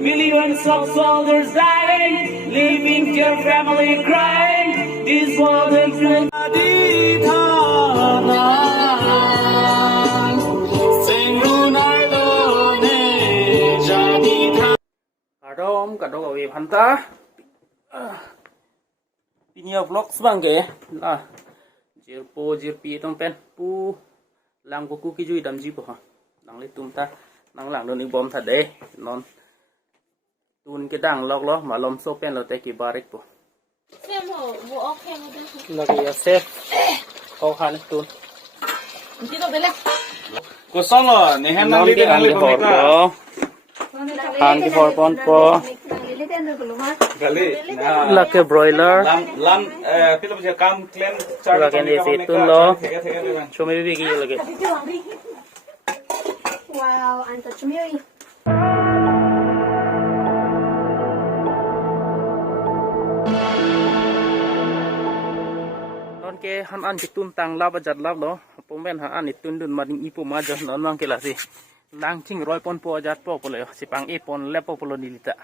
Millions of soldiers dying, leaving your family crying. This world is Kadom kadom awi phanta pinia vlogs bang ke la jirpo jirpi tong pen pu lang ko ku ki jui dam ji po ha lang le tum ta nang lang don bom thật đấy non tun cái đằng lọc lo mà lom so pen lo te ki barik po xem hổ bộ ốc xem là cái sếp khó khăn tun chỉ đâu đấy lên cô xong rồi này hem non cái ăn cái hột đó ăn cái hột con po là cái broiler lam pila bây giờ cam clean là cái này sẽ tun lo cho mấy cái là cái wow ăn thật chấm yêu ke han an kitun tang laba jat lab lo pomen han an itun dun mading ipo ma jo non mang ke la si lang ching roi pon po jat po po le si pang e pon le po lo nilita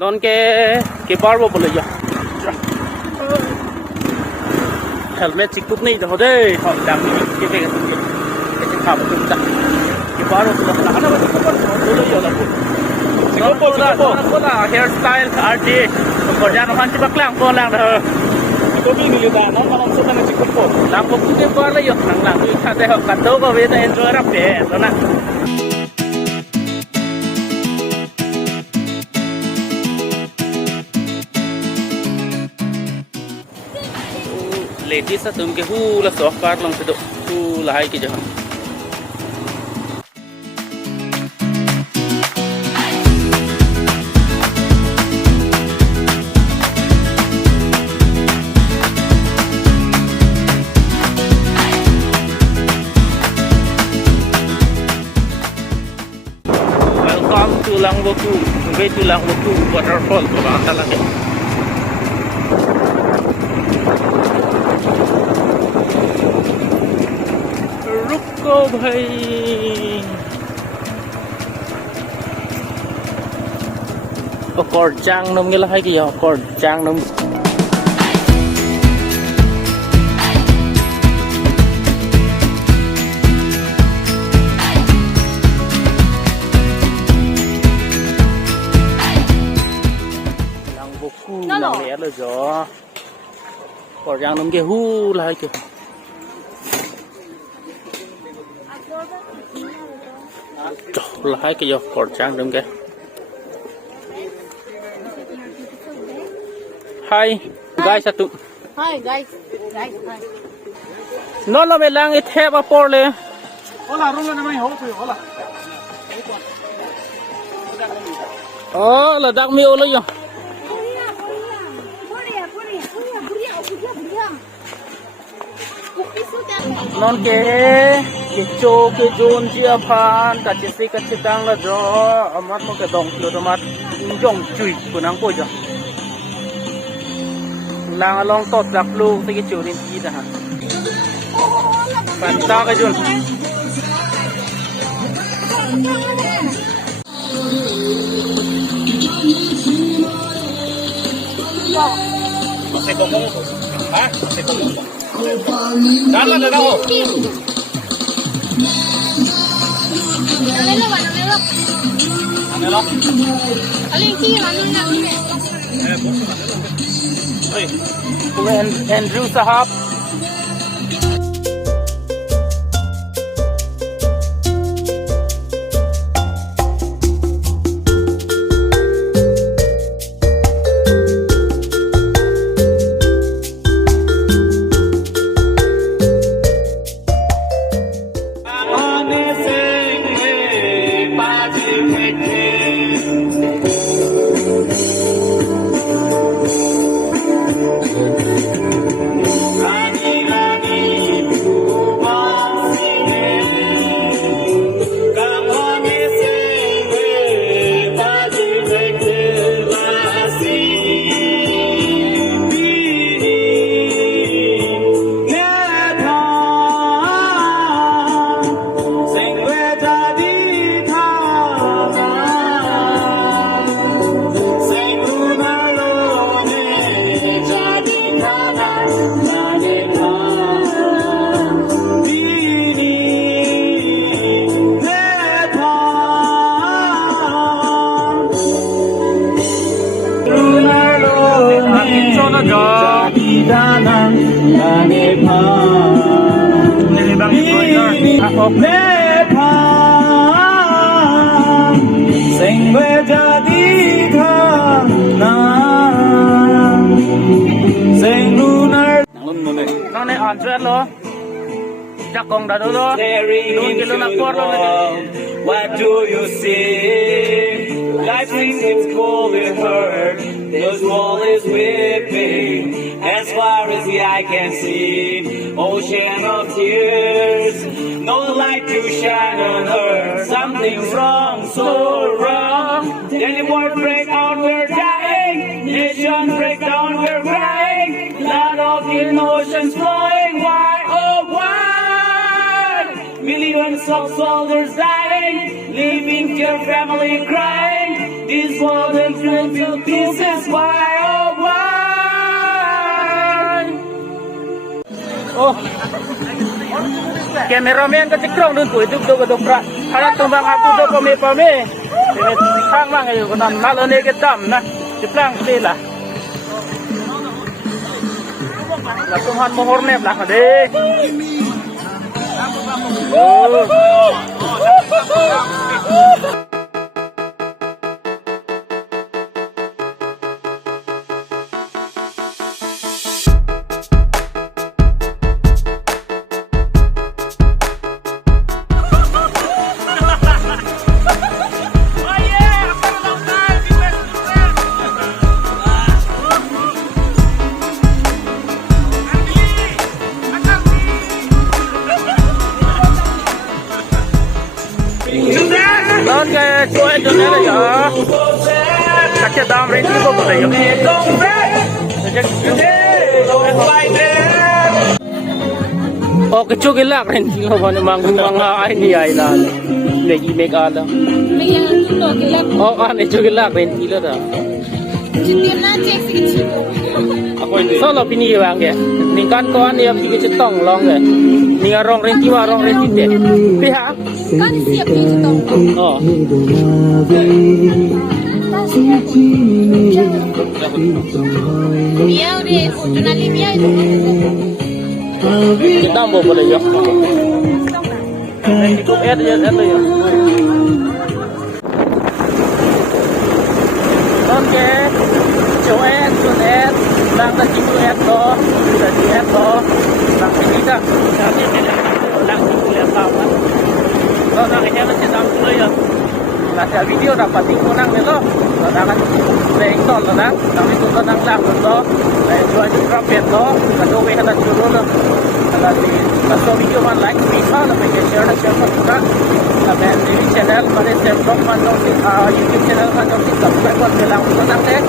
non ke bar po le jo helmet cikup nih dah deh, kalau dah ni kita kan kita khabar tu dah. Kita baru tu lah, ada macam apa dulu ya lah pun. Cikup lah, hairstyle, artis, kerja orang cuba kelang pun lang dah. Itu ni ni dah, non malam sudah nak cikup pun. Lang pun kita baru lah, lang tu kita dah kata kau kita enjoy rapi, tu nak. Ladies sa tum ke hu la so kar lang se do hu la hai ki jahan Welcome to Langboku, way to Langboku waterfall ko ba talaga रुको भाई और trang nông nghĩa là hay gì còn trang nông đang vô khu đang lẽ rồi gió còn trang nông kia hu là hay kìa là hai cái dọc cột trang đúng cái hai guys satu hi guys hi nó là về lang ít thép à por le Hola, rumah namanya hot tu, hola. là đặc miêu lấy rồi non cái chỗ cái zone chia phan cả chiếc xe cái chiếc tăng là do amat một cái đồng rồi amat dòng chui của nàng coi cho lang along tốt giặc luôn cái chỗ đến gì đó hả phần ta cái zone Se como, ¿ah? Se como. Dale de nuevo. Andrew Sahab nó cho Này bằng cái thôi thôi Sing về cha đi tha na Sing lunar Nó này on chuyện luôn chắc con đã đâu đó luôn cái luôn là con luôn What do you see? Life thinks it's cold and hurt. The wall is weeping. As far as the eye can see, ocean of tears. No light to shine on earth. Something's wrong, so wrong. Then the world break out, we're dying. Nations break down, we're crying. Lot of emotions flowing. Why, oh why? Millions of soldiers dying, leaving your family crying. This world is filled to pieces. Why, oh why? oh cameraman ka cikrong dun ko itu do dokra harap tumbang aku do pame sang mang ayo nan nalo ne ke dam na jeplang sila la tuhan mohor ne lah de Don cái chuỗi cho nên là giờ các cái đam lên cái bộ này giống oh cái chuỗi cái lạc lên thì không phải mang ai đi ai là để gì make ăn đâu May tulo kila. oh anh ấy chuỗi cái lạc lên thì là đó Chitin na check sige. Ako hindi. sao là pini vàng kìa mình can có anh em thì cái chết tông long kìa mình ở rong lên thì vào rong lên thì đẹp đi hả Kan siap ni chito. oh Miau de ujunali miau itu. kita mau boleh ya ikut air ya oke cuek cuek đang là chỉ cuek đó là cuek đó đang cái gì đó đang chỉ cuek sao đó đó là cái nó sẽ làm chơi rồi là sẽ video dapat tinggal nang itu là đang về đó là đang itu đang làm đó để cho anh drop it đó là đâu về là chưa rồi là thì là số video mà like bisa là mình share là share một chút là mình đi channel mà để share blog mà trong YouTube channel mà trong subscribe vào cái lòng của năng thế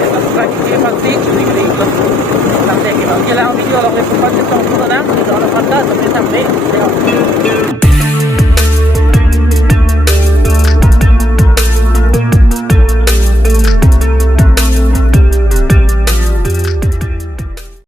để subscribe cái phần gì chúng mình đi năng thế cái video là mình phải trong đó đó là phần đó mình làm đấy